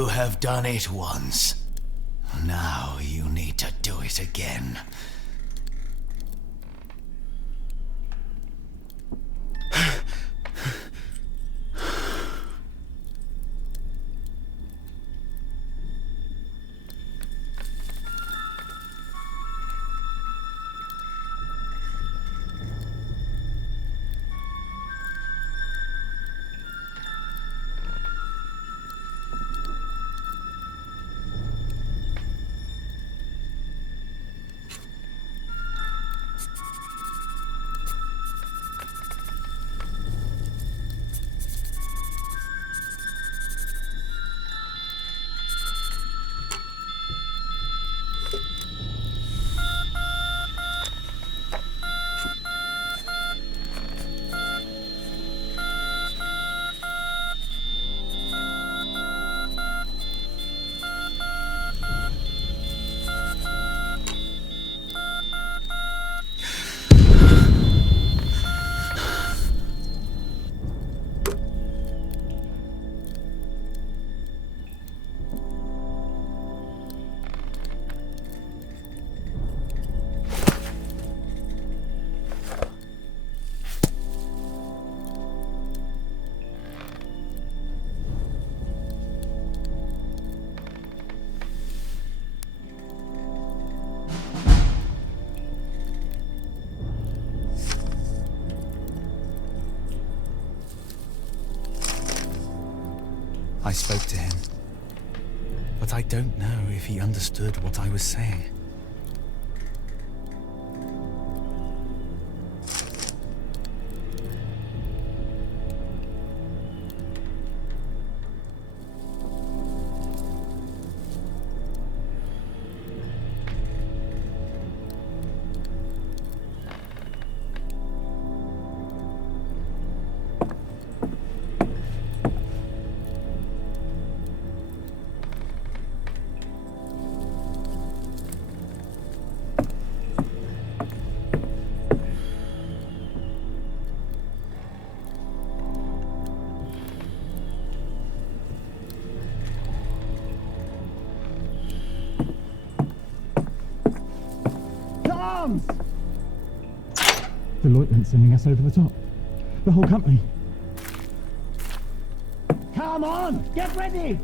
You have done it once. Now you need to do it again. I spoke to him, but I don't know if he understood what I was saying. The lieutenant's sending us over the top. The whole company. Come on! Get ready!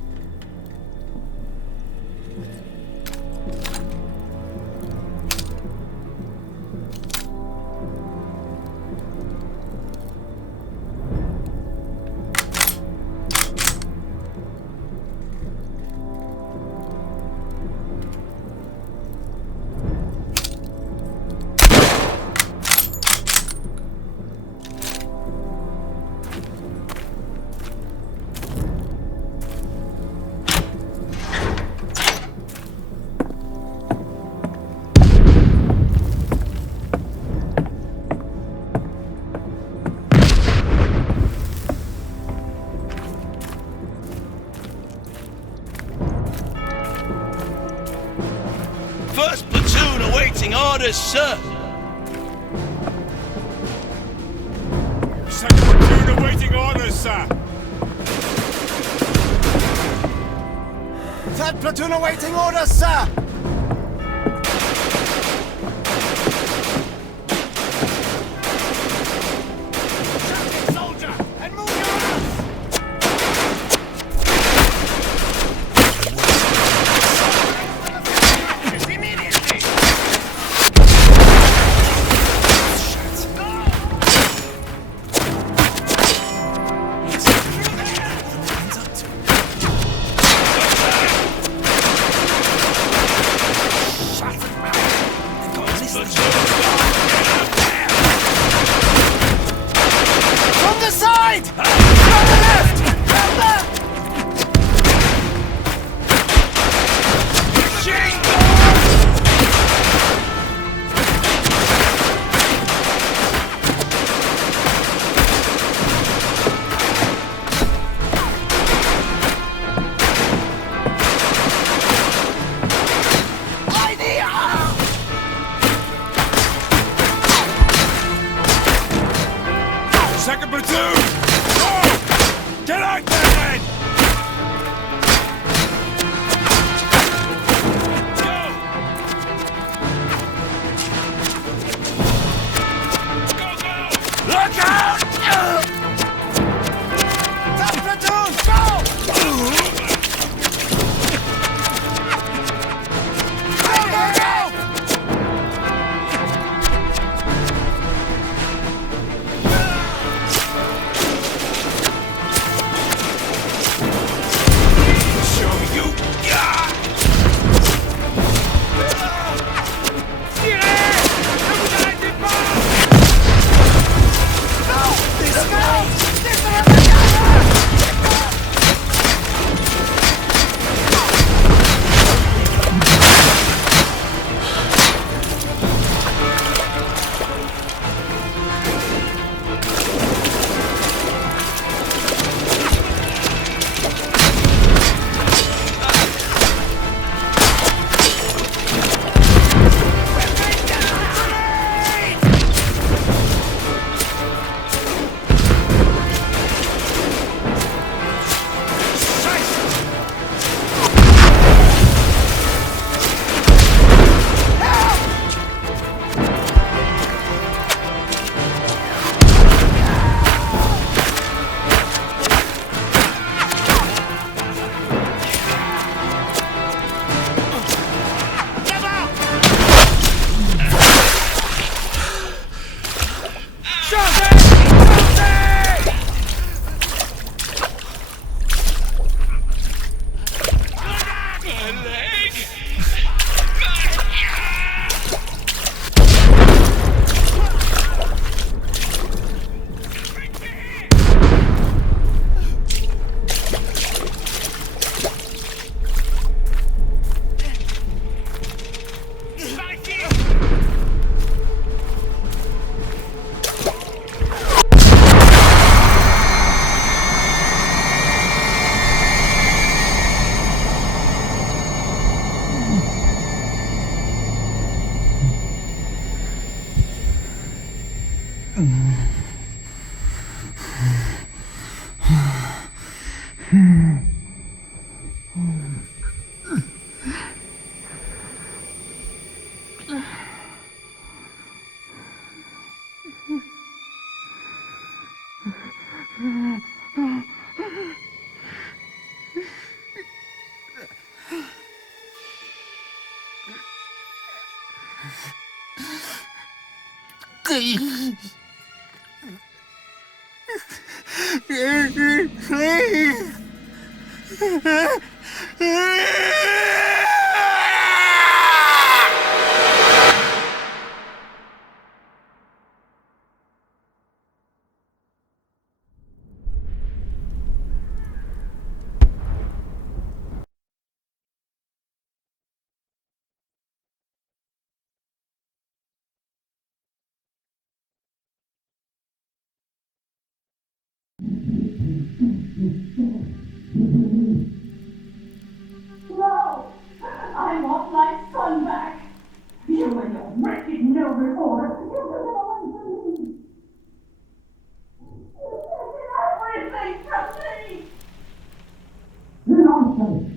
First platoon awaiting orders, sir. Second platoon awaiting orders, sir. Third platoon awaiting orders, sir. Second platoon! Go! Get out there, then! No! I want my son back! You and your wretched no reporter! You took him away from me! You taken everything from me! Nonsense!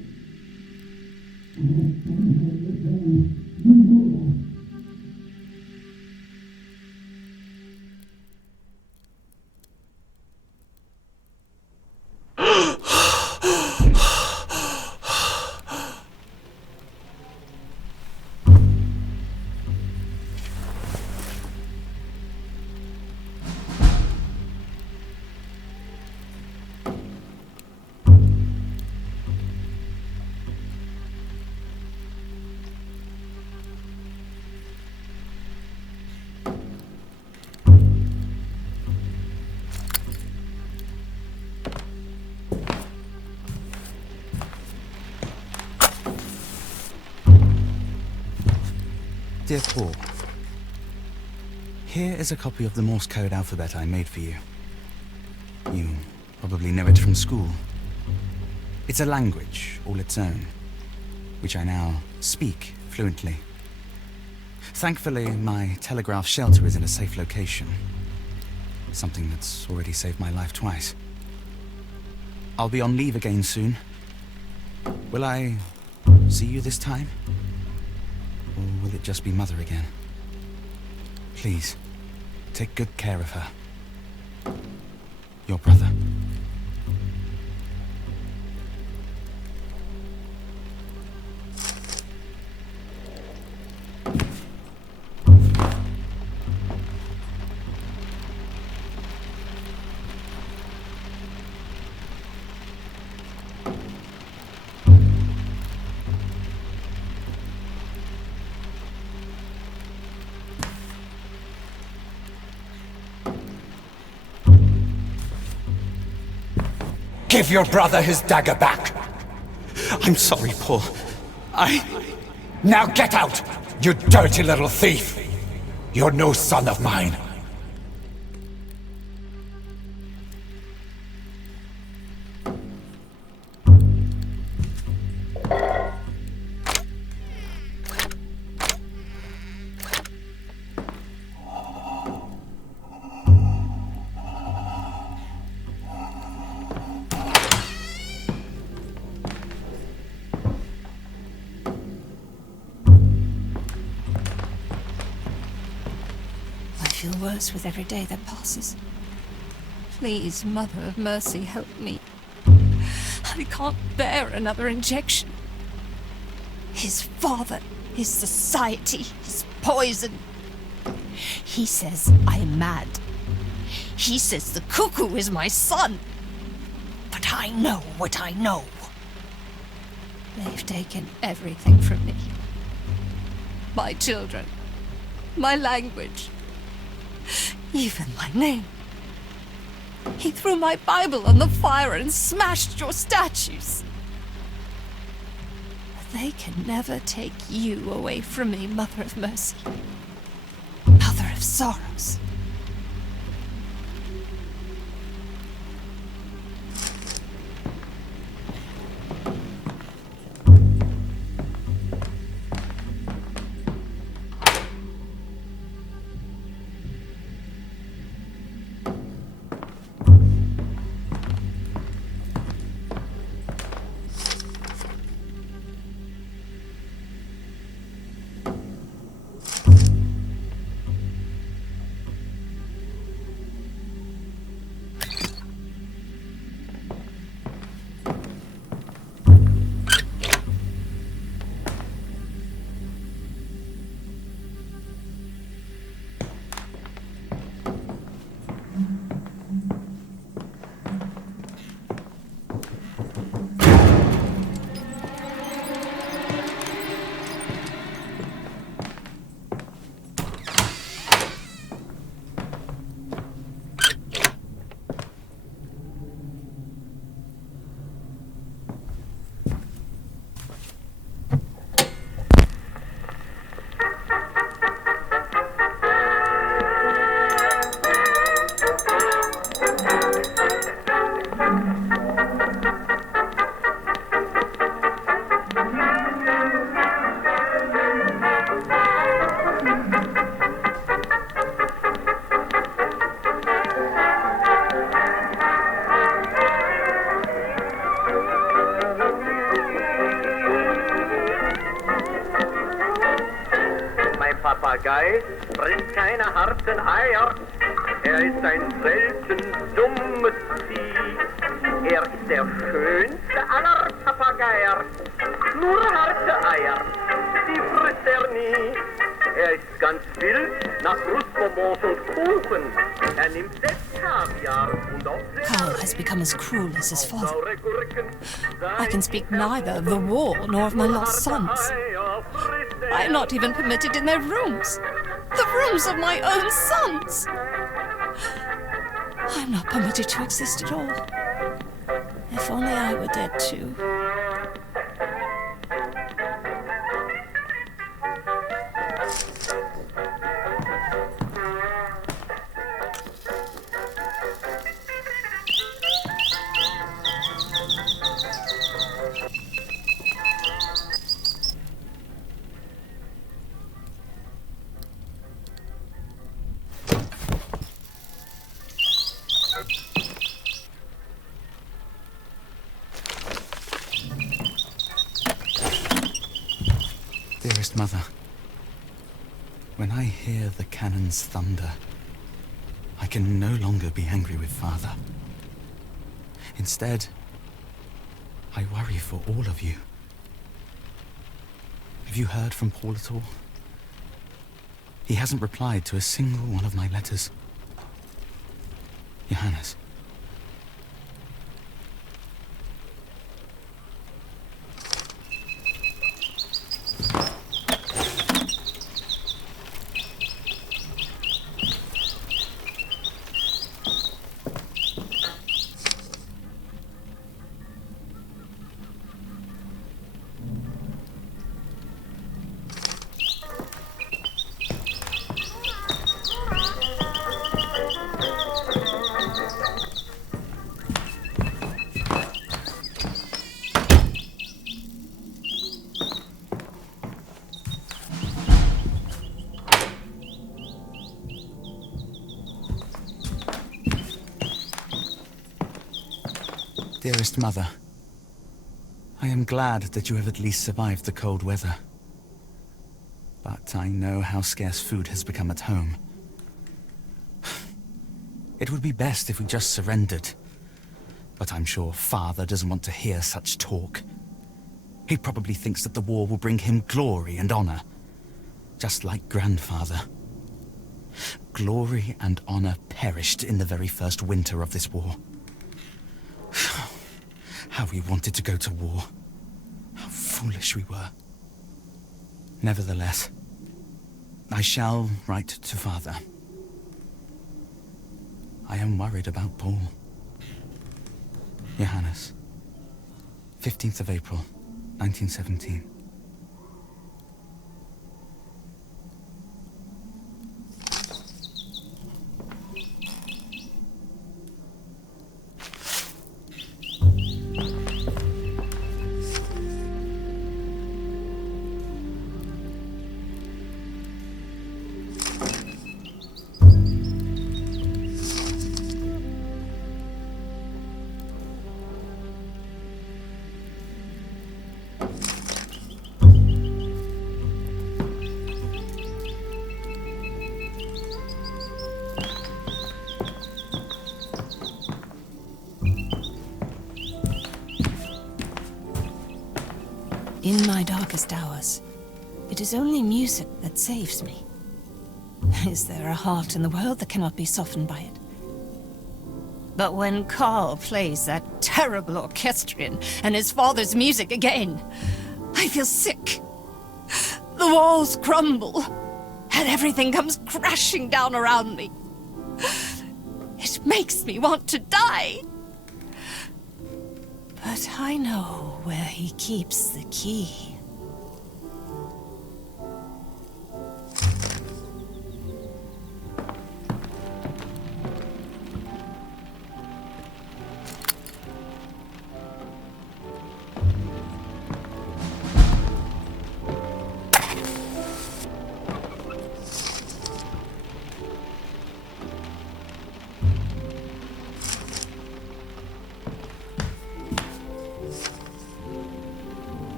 Dear Paul, here is a copy of the Morse code alphabet I made for you. You probably know it from school. It's a language all its own, which I now speak fluently. Thankfully, my telegraph shelter is in a safe location. Something that's already saved my life twice. I'll be on leave again soon. Will I see you this time? Or will it just be Mother again? Please, take good care of her. Your brother. Give your brother his dagger back! I'm sorry, Paul. Now get out, you dirty little thief! You're no son of mine. I feel worse with every day that passes. Please, Mother of Mercy, help me. I can't bear another injection. His father, his society, his poison. He says I'm mad. He says the cuckoo is my son. But I know what I know. They've taken everything from me. My children, my language, even my name. He threw my Bible on the fire and smashed your statues. But they can never take you away from me, Mother of Mercy. Mother of Sorrows. Papagei frisst keine harten Eier. Er ist ein selten dummes Vieh. Er ist der schönste aller Papageier. Nur harte Eier, die frisst er nie. Er ist ganz wild nach Nussbonbons und Kuchen. Er nimmt selbst Kaviar und auch Carl has become as cruel as his father. saure Gurken. I can speak neither of the war nor of my lost sons. I am not even permitted in their rooms. The rooms of my own sons. I am not permitted to exist at all. If only I were dead too. Dearest Mother, when I hear the cannon's thunder, I can no longer be angry with Father. Instead, I worry for all of you. Have you heard from Paul at all? He hasn't replied to a single one of my letters. Johannes. Dearest Mother, I am glad that you have at least survived the cold weather. But I know how scarce food has become at home. It would be best if we just surrendered. But I'm sure Father doesn't want to hear such talk. He probably thinks that the war will bring him glory and honor. Just like Grandfather. Glory and honor perished in the very first winter of this war. How we wanted to go to war. How foolish we were. Nevertheless, I shall write to Father. I am worried about Paul. Johannes, 15th of April, 1917. In my darkest hours, it is only music that saves me. Is there a heart in the world that cannot be softened by it? But when Carl plays that terrible orchestrion and his father's music again, I feel sick. The walls crumble, and everything comes crashing down around me. It makes me want to die. But I know where he keeps the key.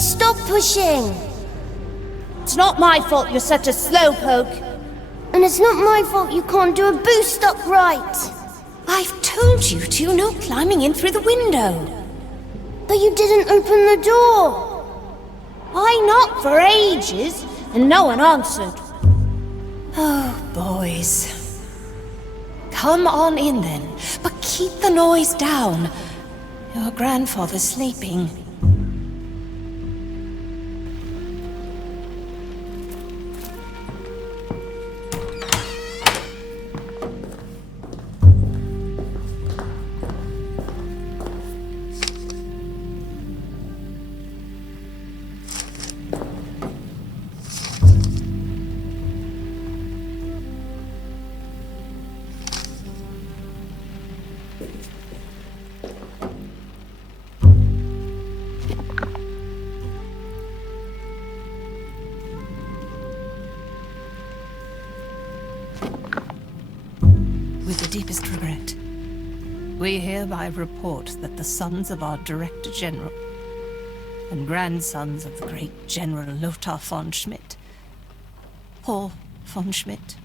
stop pushing! It's not my fault you're such a slowpoke. And it's not my fault you can't do a boost up right. I've told you to, no climbing in through the window. But you didn't open the door. I knocked for ages, and no one answered. Oh, boys. Come on in then, but keep the noise down. Your grandfather's sleeping. With the deepest regret, we hereby report that the sons of our Director General and grandsons of the great General Lothar von Schmidt, Paul von Schmidt,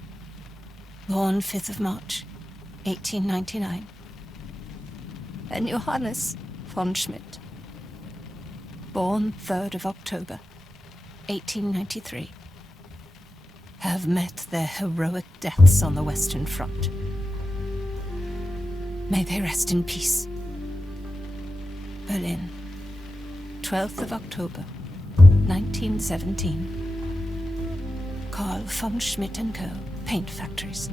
born 5th of March, 1899, and Johannes von Schmidt, born 3rd of October, 1893, have met their heroic deaths on the Western Front. May they rest in peace. Berlin, 12th of October, 1917. Carl von Schmidt & Co., Paint Factories.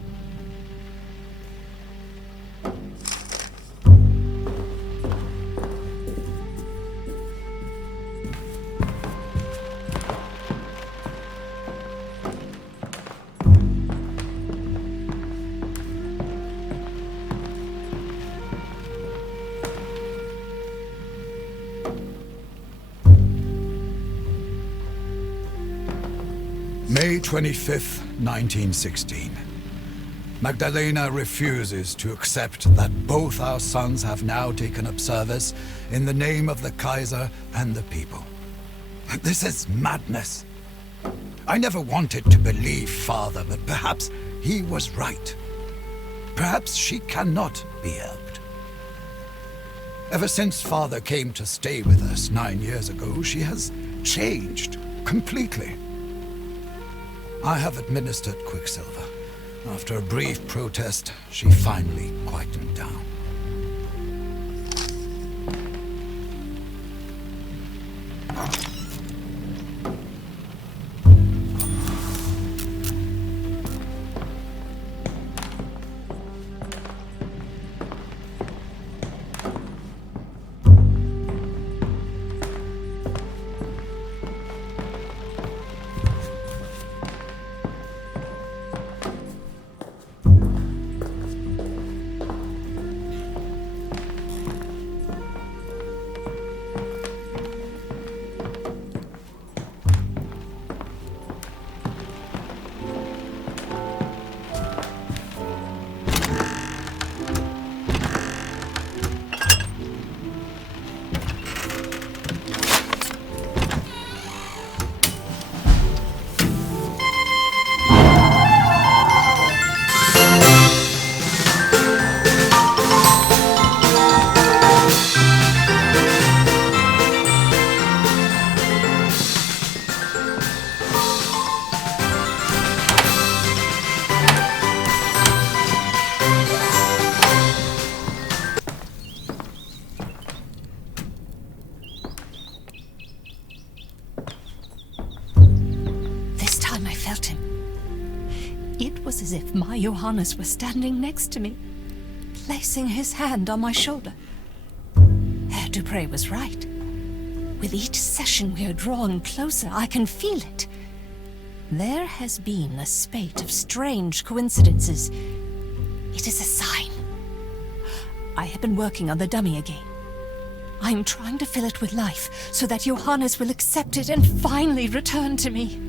May 25th, 1916. Magdalena refuses to accept that both our sons have now taken up service in the name of the Kaiser and the people. This is madness. I never wanted to believe Father, but perhaps he was right. Perhaps she cannot be helped. Ever since Father came to stay with us 9 years ago, she has changed completely. I have administered Quicksilver. After a brief protest, she finally quietened down. It was as if my Johannes were standing next to me, placing his hand on my shoulder. Herr Dupre was right. With each session we are drawn closer, I can feel it. There has been a spate of strange coincidences. It is a sign. I have been working on the dummy again. I'm trying to fill it with life so that Johannes will accept it and finally return to me.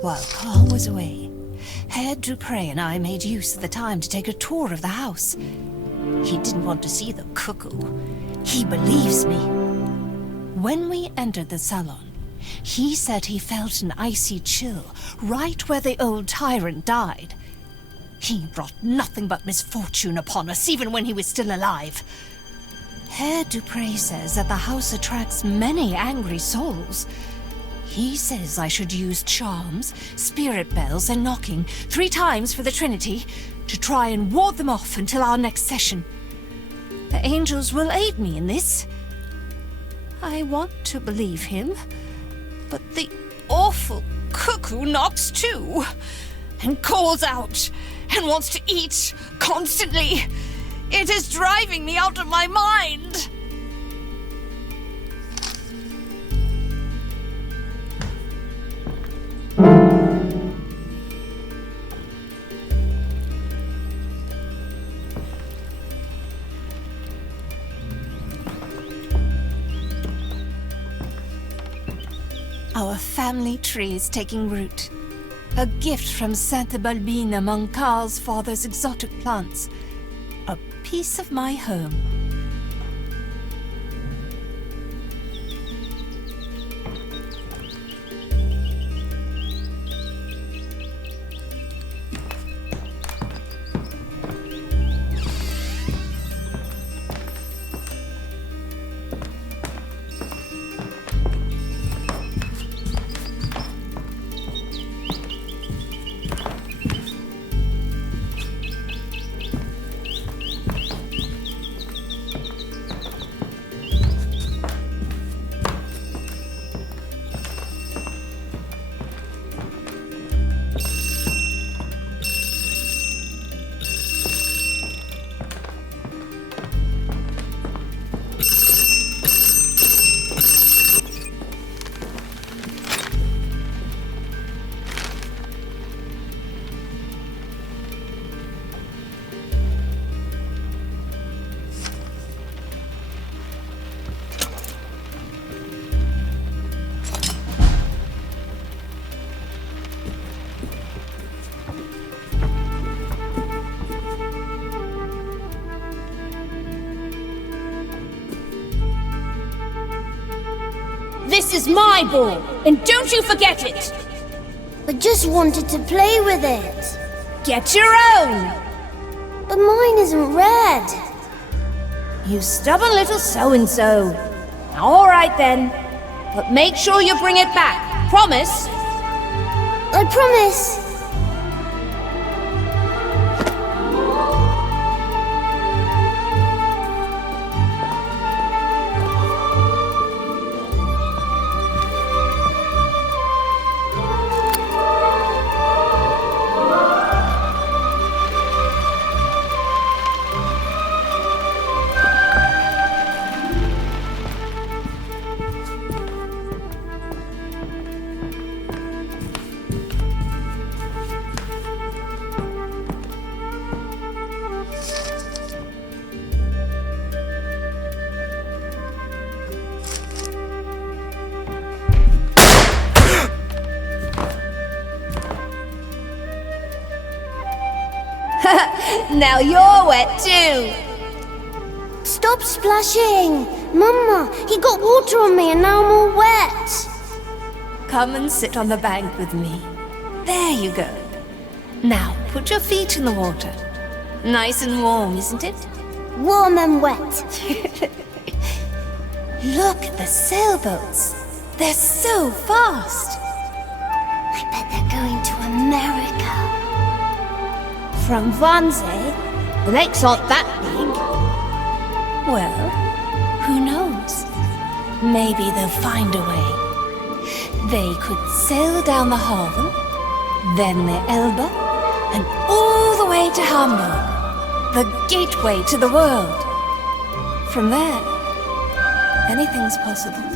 While Carl was away, Herr Dupre and I made use of the time to take a tour of the house. He didn't want to see the cuckoo. He believes me. When we entered the salon, he said he felt an icy chill right where the old tyrant died. He brought nothing but misfortune upon us, even when he was still alive. Herr Dupre says that the house attracts many angry souls. He says I should use charms, spirit bells, and knocking 3 times for the Trinity to try and ward them off until our next session. The angels will aid me in this. I want to believe him, but the awful cuckoo knocks too, and calls out, and wants to eat constantly. It is driving me out of my mind. Our family tree is taking root. A gift from Santa Balbina among Carl's father's exotic plants. A piece of my home. This is my ball, and don't you forget it! I just wanted to play with it. Get your own! But mine isn't red. You stubborn little so-and-so. Alright then, but make sure you bring it back. Promise? I promise. Now you're wet too! Stop splashing! Mama, he got water on me and now I'm all wet. Come and sit on the bank with me. There you go. Now, put your feet in the water. Nice and warm, isn't it? Warm and wet. Look at the sailboats. They're so fast. I bet they're going to America. From Wannsee, the lakes aren't that big. Well, who knows? Maybe they'll find a way. They could sail down the Havel, then the Elbe, and all the way to Hamburg, the gateway to the world. From there, anything's possible.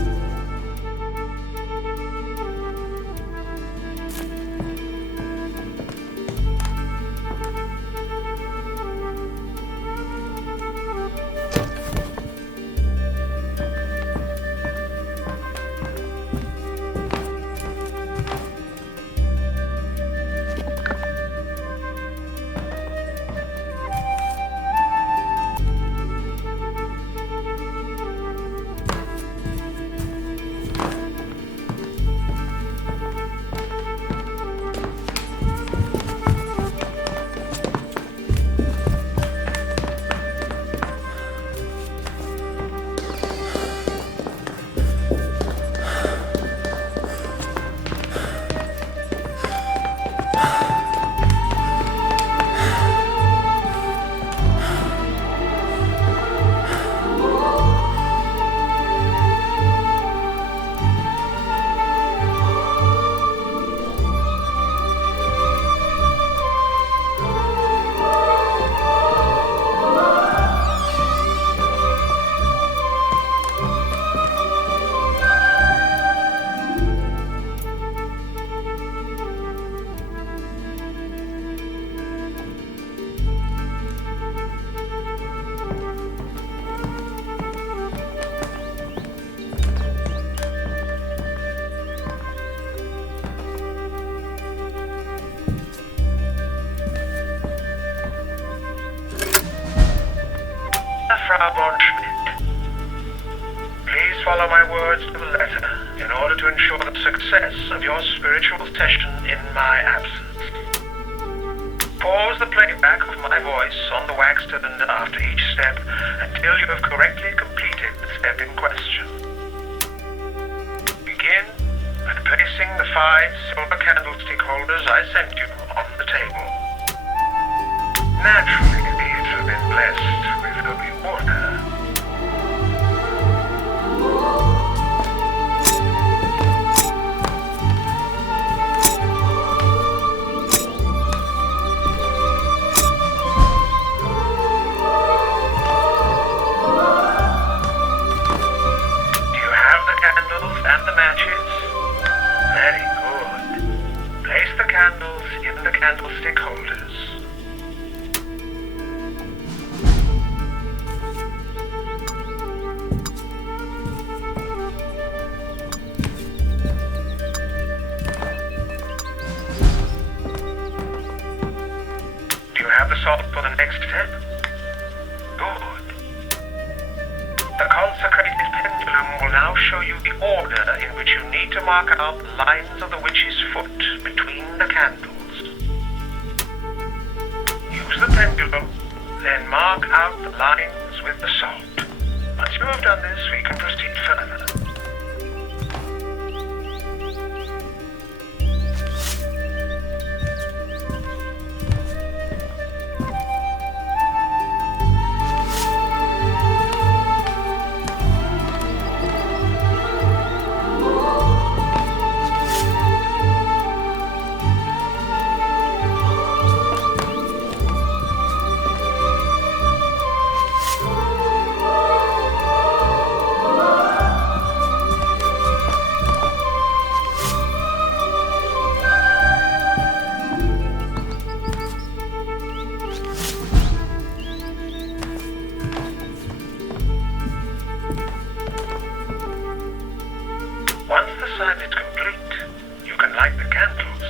von Schmidt. Please follow my words to the letter in order to ensure the success of your spiritual session in my absence. Pause the playback of my voice on the wax cylinder after each step until you have correctly completed the step in question. Begin by placing the 5 silver candlestick holders I sent you on the table. Naturally, these have been blessed with holy water. And the matches? Very good. Place the candles in the candlestick holders. Do you have the salt for the next step? Good. The consecrated pendulum will now show you the order in which you need to mark out the lines of the witch's foot between the candles. Use the pendulum, then mark out the lines with the salt. Once you have done this, we can proceed further. Once the sign is complete, you can light the candles.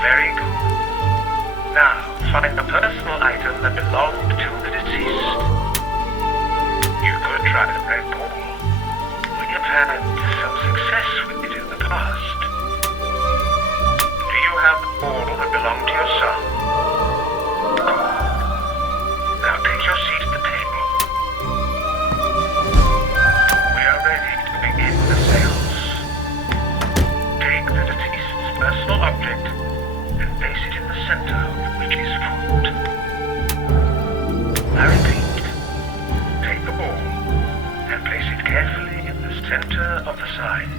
Very good. Now, find the personal item that belonged to the deceased. You could try the red ball. We have had some success with it in the past. Have the ball that belonged to your son. Good. Now take your seat at the table. We are ready to begin the seance. Take the deceased's personal object and place it in the center of the witch's foot. I repeat, take the ball and place it carefully in the center of the sign.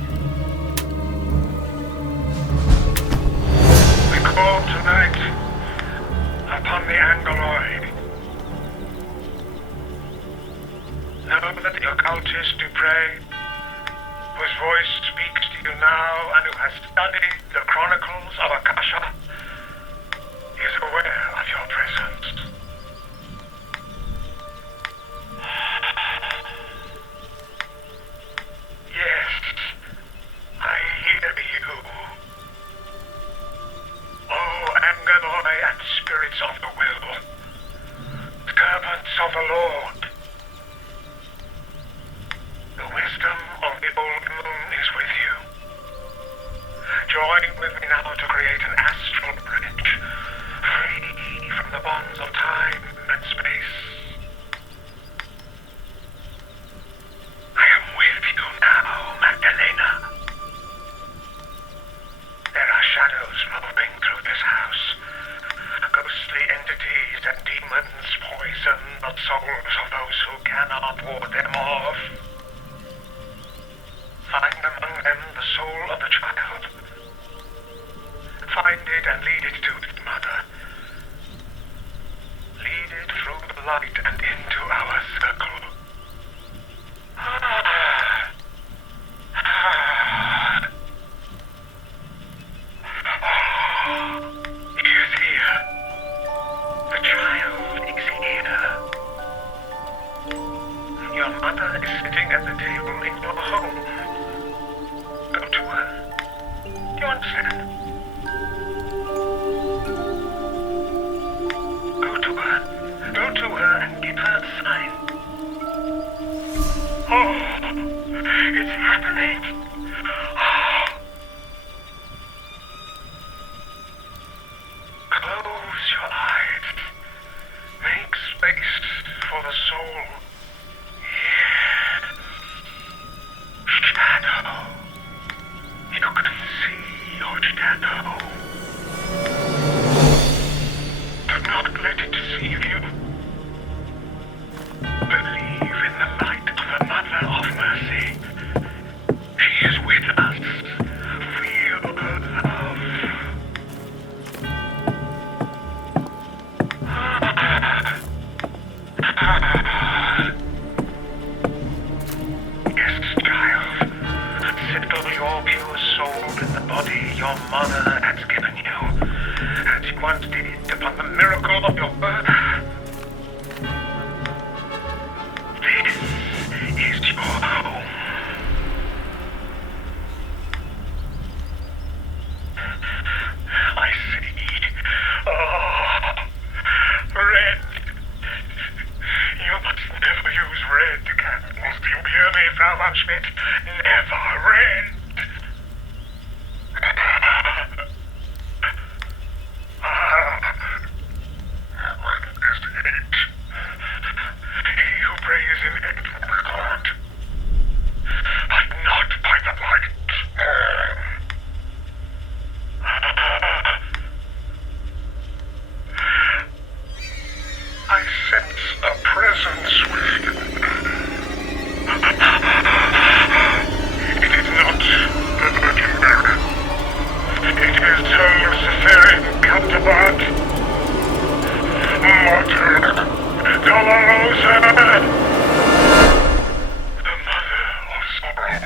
Call tonight upon the Angoloid. Know that the occultist Dupre, whose voice speaks to you now and who has studied the chronicles of Akasha, is aware of your presence. Yes, I hear you. Anganoi and spirits of the will, servants of the Lord. The wisdom of the old moon is with you. Join with me now to create an astral happening? Close your eyes. Make space for the soul. Yes. Shadow. You can see your shadow. Do not let it deceive you. Believe in the light of the Mother of Mercy. She is with us. Feel her love. Yes, child. Settle your pure soul in the body your mother has given you, as you once did upon the miracle of your birth. This is your home. I see. Oh, red. You must never use red candles. Do you hear me, Frau von Schmidt? Never red. What is hate? He who prays in hate will be caught, but not by the light. I sense a presence within. It is not the Virgin Mary. It is her Luciferian counterpart, Mother Dolorosa, the Mother of Sorrow.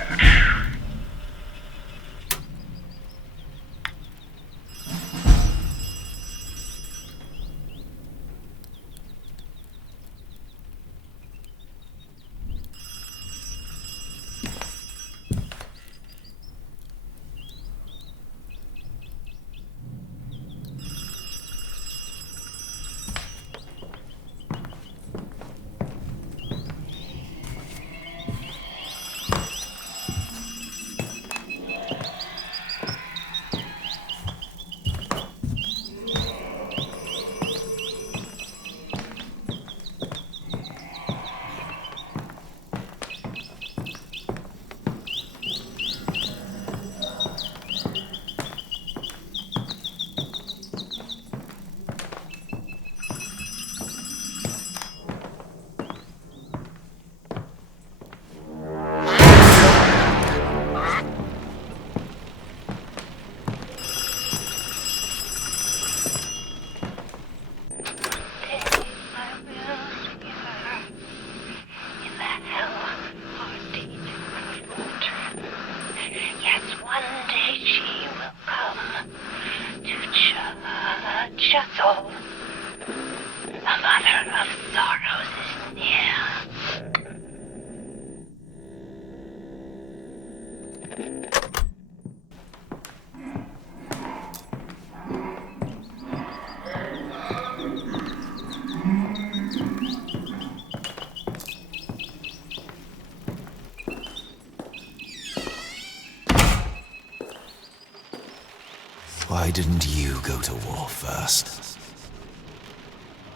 Why didn't you go to war first?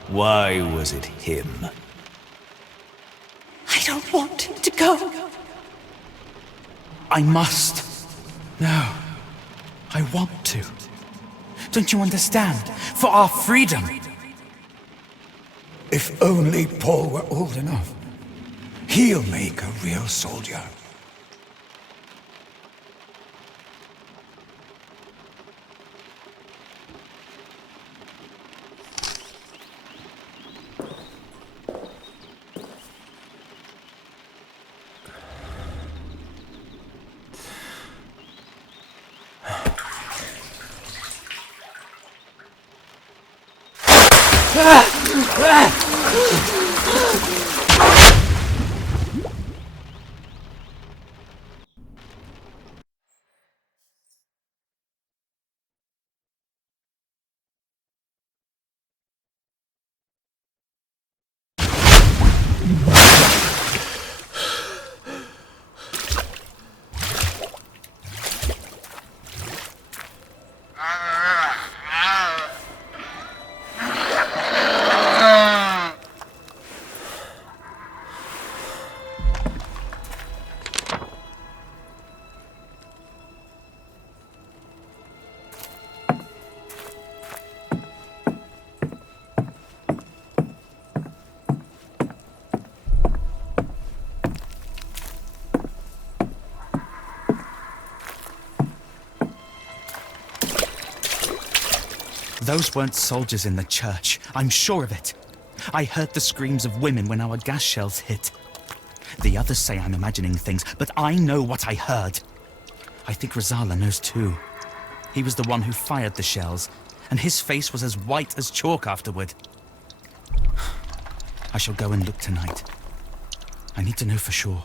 Why was it him? I don't want him to go. I must. No. I want to. Don't you understand? For our freedom. If only Paul were old enough, he'll make a real soldier. Those weren't soldiers in the church. I'm sure of it. I heard the screams of women when our gas shells hit. The others say I'm imagining things, but I know what I heard. I think Rosala knows too. He was the one who fired the shells, and his face was as white as chalk afterward. I shall go and look tonight. I need to know for sure.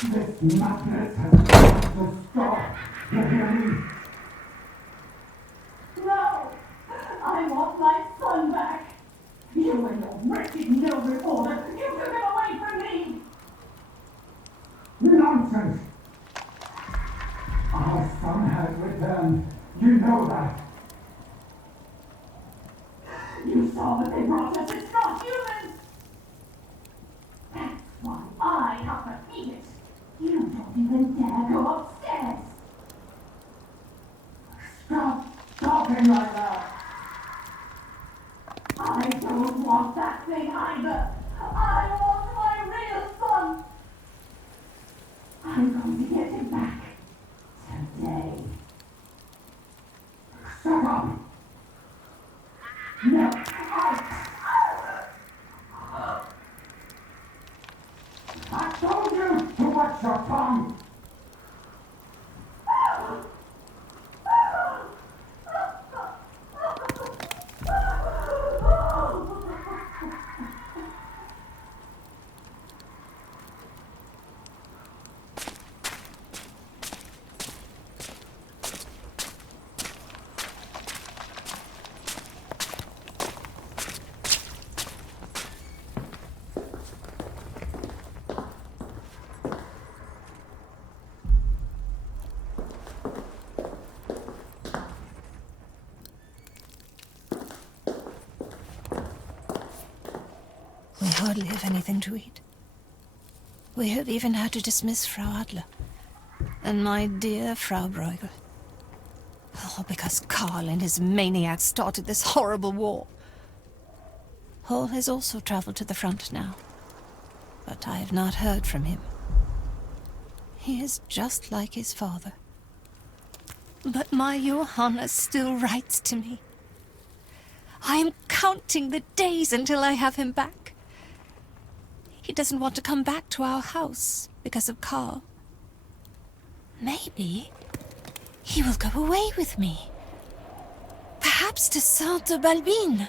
This madness has got to stop. You hear me? No! I want my son back! You and your wretched no reporter! You took him away from me! Nonsense! Our son has returned. You know that. You saw what they brought us! It's not human! That's why I have to eat it! You don't even dare go upstairs! Stop talking like that! I don't want that thing either! I want my real son! I'm going to get him back. Today. Shut up! No, I told you to watch your tongue! We hardly have anything to eat. We have even had to dismiss Frau Adler. And my dear Frau Bruegel. All because Karl and his maniacs started this horrible war. Hall has also traveled to the front now. But I have not heard from him. He is just like his father. But my Johanna still writes to me. I am counting the days until I have him back. He doesn't want to come back to our house because of Karl. Maybe he will go away with me. Perhaps to Sainte-Balbine.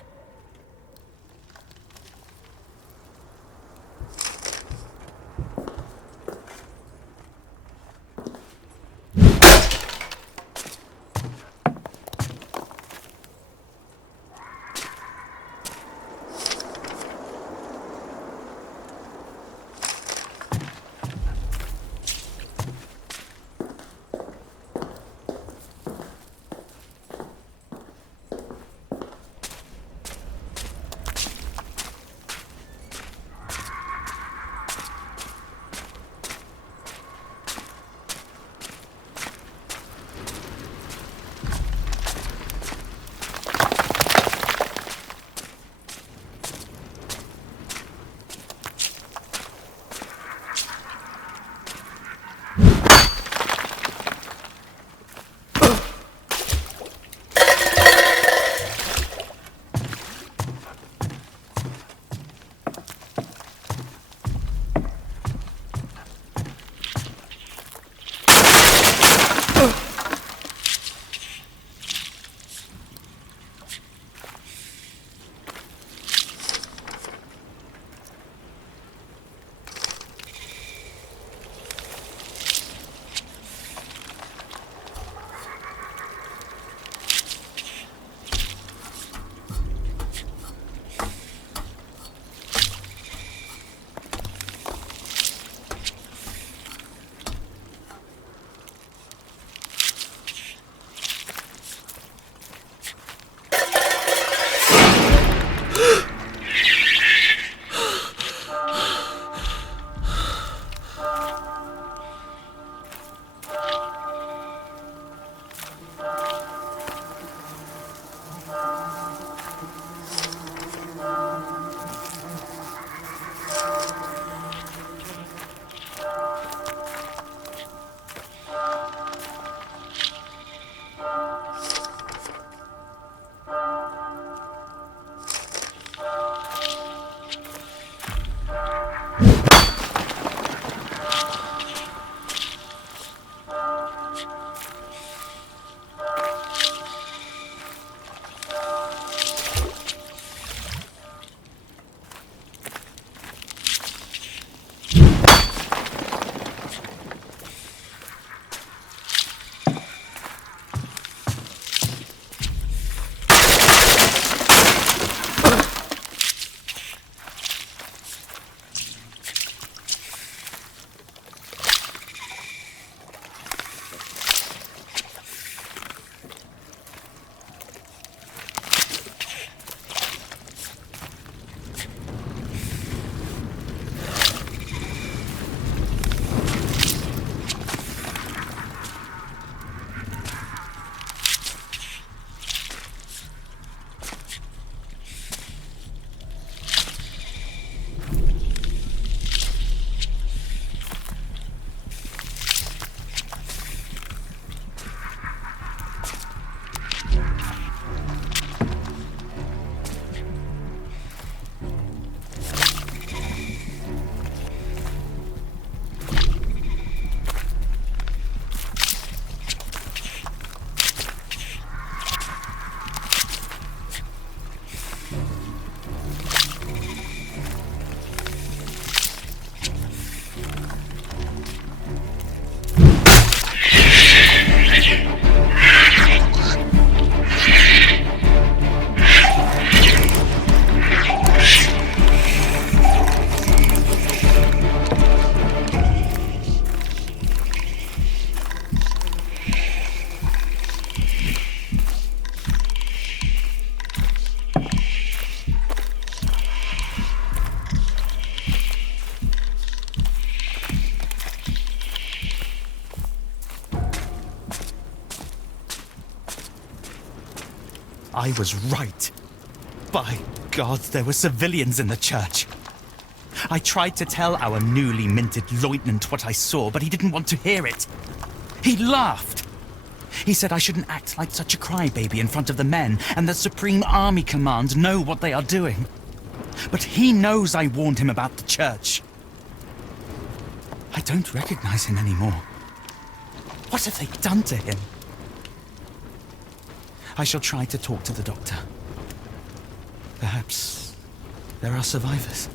I was right. By God, there were civilians in the church. I tried to tell our newly minted lieutenant what I saw, but he didn't want to hear it. He laughed. He said I shouldn't act like such a crybaby in front of the men, and the Supreme Army Command know what they are doing. But he knows I warned him about the church. I don't recognize him anymore. What have they done to him? I shall try to talk to the doctor. Perhaps there are survivors.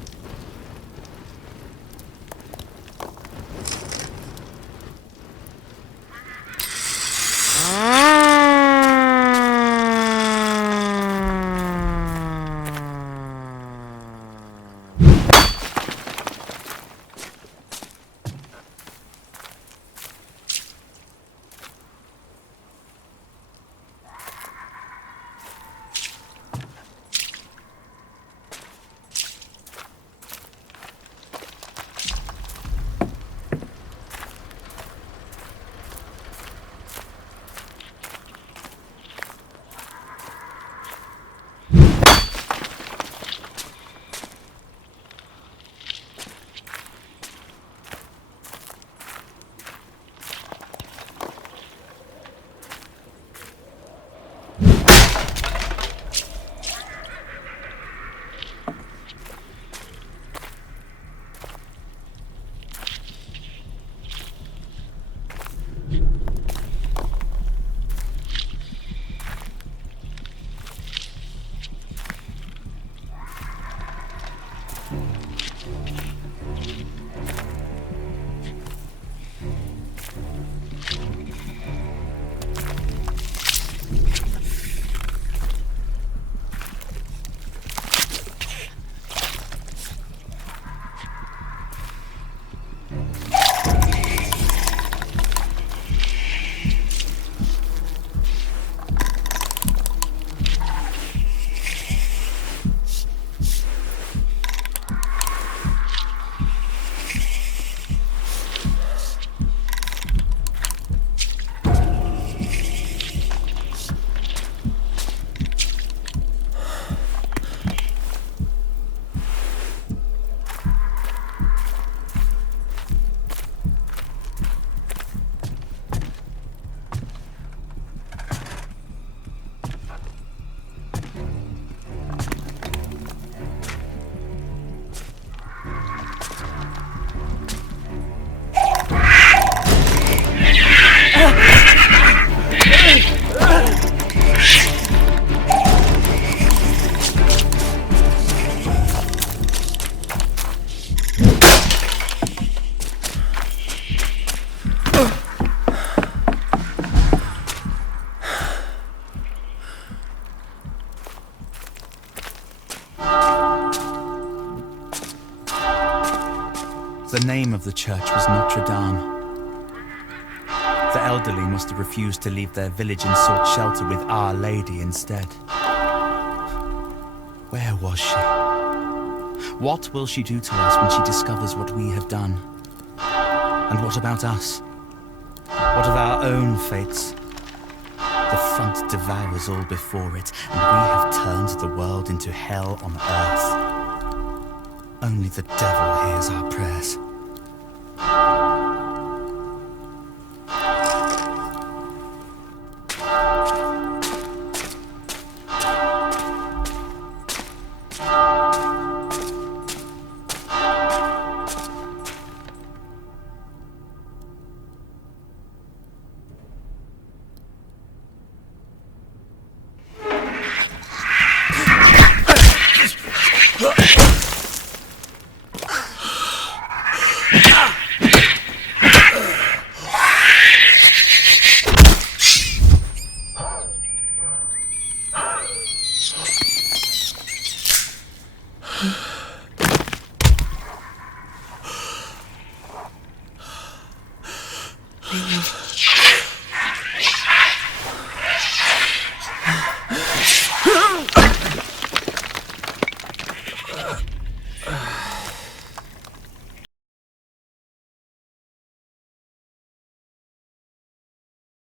The name of the church was Notre Dame. The elderly must have refused to leave their village and sought shelter with Our Lady instead. Where was she? What will she do to us when she discovers what we have done? And what about us? What of our own fates? The front devours all before it, and we have turned the world into hell on earth. Only the devil hears our prayers.